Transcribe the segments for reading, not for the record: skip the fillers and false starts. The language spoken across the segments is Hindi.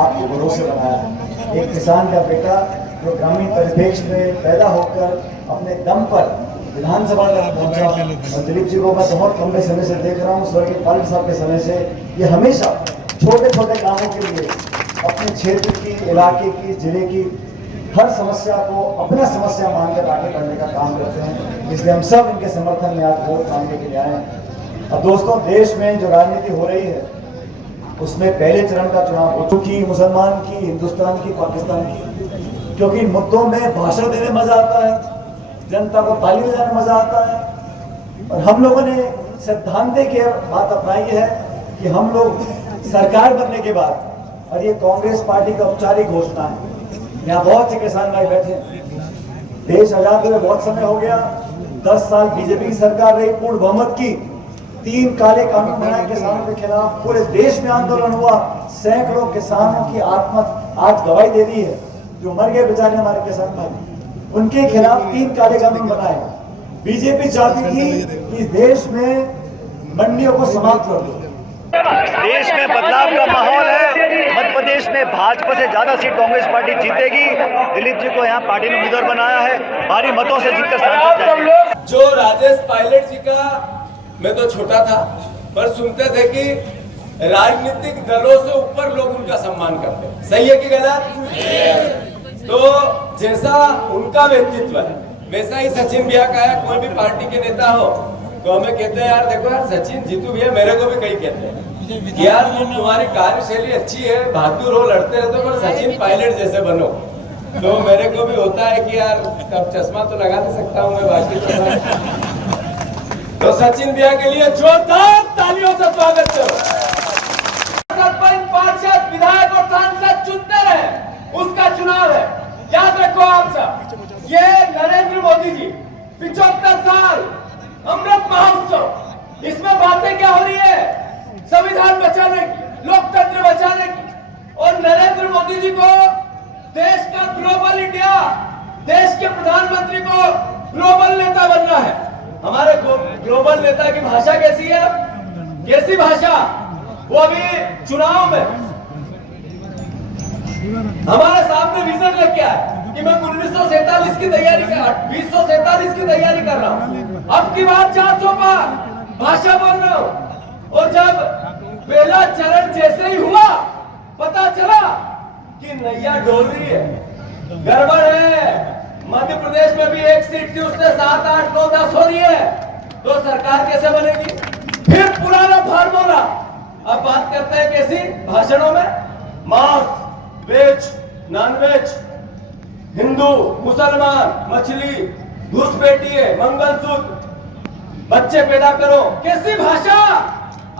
आपके भरोसे बनाया। एक किसान का बेटा जो ग्रामीण परिप्रेक्ष्य में पैदा होकर अपने दम पर विधानसभा तक पहुंचा, और दिलीप जी को मैं बहुत लंबे समय से देख रहा हूँ, स्वर्गीय पालिक साहब के समय से, ये हमेशा छोटे छोटे कामों के लिए अपने क्षेत्र की, इलाके की, जिले की हर समस्या को अपना समस्या मानकर आगे बढ़ने का काम करते हैं। इसलिए हम सब इनके समर्थन में आज वोट मांगने के लिए आए हैं। अब दोस्तों, देश में जो राजनीति हो रही है उसमें पहले चरण का चुनाव हो चुकी, मुसलमान की, हिंदुस्तान की, पाकिस्तान की, क्योंकि इन मुद्दों में भाषण देने मजा आता है, जनता को ताली बजाने मजा आता है। और हम लोगों ने सैद्धांतिक बात अपनाई है कि हम लोग सरकार बनने के बाद, और ये कांग्रेस पार्टी का औपचारिक घोषणा है, यहाँ बहुत से किसान भाई बैठे हैं, देश आजाद हुए बहुत समय हो गया, 10 साल बीजेपी की सरकार रही, पूर्ण बहुमत की, 3 काले कानून बनाए किसानों के खिलाफ, पूरे देश में आंदोलन हुआ, सैकड़ों किसानों की आत्मा आज गवाही दे दी है, जो मर गए बेचारे हमारे किसान भाई, उनके खिलाफ 3 काले कानून बनाए। बीजेपी चाहती थी कि देश में मंडियों को समाप्त कर दो। देश में बदलाव का माहौल है। मध्य प्रदेश में भाजपा से ज्यादा सीट कांग्रेस पार्टी जीतेगी। दिलीप जी को यहाँ पार्टी ने उम्मीदवार बनाया है, भारी मतों से जीतकर सांसद जाएंगे। जो राजेश पायलट जी का, मैं तो छोटा था पर सुनते थे कि राजनीतिक दलों से ऊपर लोग उनका सम्मान करते हैं, सही है कि गलत? तो जैसा उनका व्यक्तित्व है वैसा ही सचिन भैया का है। कोई भी पार्टी के नेता हो तो हमें कहते हैं यार देखो यार सचिन, जीतू भैया, मेरे को भी कई कहते हैं यार तुम्हारी कार्यशैली अच्छी है, बहादुर हो, लड़ते रहते हो, पर सचिन पायलट जैसे बनो। तो मेरे को भी होता है कि यार अब चश्मा तो लगा नहीं सकता हूँ मैं, बाकी तो सचिन भैया के लिए जोरदार तालियों से स्वागत करो। सरपंच, पार्षद, विधायक और सांसद चुनते रहे, उसका चुनाव है। याद रखो आप सब, ये नरेंद्र मोदी जी 75 साल अमृत महोत्सव, इसमें बातें क्या हो रही है? संविधान बचाने की, लोकतंत्र बचाने की, और नरेंद्र मोदी जी को देश का ग्लोबल इंडिया, देश के प्रधानमंत्री को ग्लोबल नेता बनना है। हमारे ग्लोबल नेता की भाषा कैसी है? कैसी भाषा? वो अभी चुनाव में हमारे सामने विजन लग गया है कि मैं 1947 की तैयारी कर 2047 की तैयारी कर रहा हूँ, अब की बार 400 पार भाषा बोल रहा हूँ। और जब पहला चरण जैसे ही हुआ, पता चला कि नैया डोल रही है, गड़बड़ है। मध्य प्रदेश में भी एक सीट थी, उससे 7, 8, 9, 10 हो रही है, तो सरकार कैसे बनेगी? फिर पुराना फार्मूला। अब बात करते हैं कैसी भाषणों में? मांस, वेज, नॉन वेज, हिंदू, मुसलमान, मछली, घुसपैठिए, मंगलसूत्र, बच्चे पैदा करो, कैसी भाषा?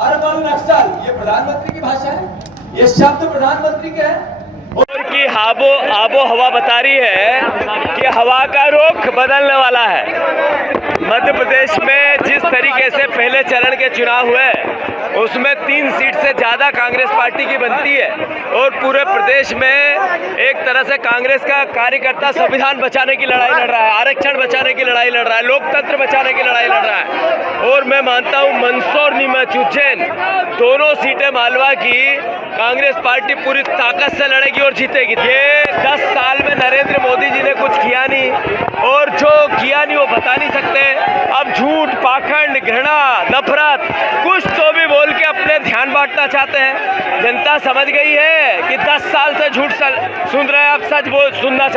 अर्बन नक्सल, ये प्रधानमंत्री की भाषा है, ये शब्द प्रधानमंत्री के हैं। और की आबो हवा बता रही है कि हवा का रुख बदलने वाला है। मध्य प्रदेश में जिस तरीके से पहले चरण के चुनाव हुए उसमें 3 सीट से ज्यादा कांग्रेस पार्टी की बनती है, और पूरे प्रदेश में एक तरह से कांग्रेस का कार्यकर्ता संविधान बचाने की लड़ाई लड़ रहा है, आरक्षण बचाने की लड़ाई लड़ रहा है, लोकतंत्र बचाने की लड़ाई लड़ रहा है। और मैं मानता हूं मंदसौर, नीमच, उज्जैन, दोनों सीटें मालवा की कांग्रेस पार्टी पूरी ताकत से लड़ेगी और जीतेगी। ये 10 साल में नरेंद्र मोदी जी ने कुछ किया नहीं, और जो किया नहीं वो बता नहीं सकते। अब झूठ, पाखंड, घृणा, नफरत कुछ तो भी बोल के अपने ध्यान बांटना चाहते हैं। जनता समझ गई है कि 10 साल से झूठ सुन रहे हैं, अब सच सुनना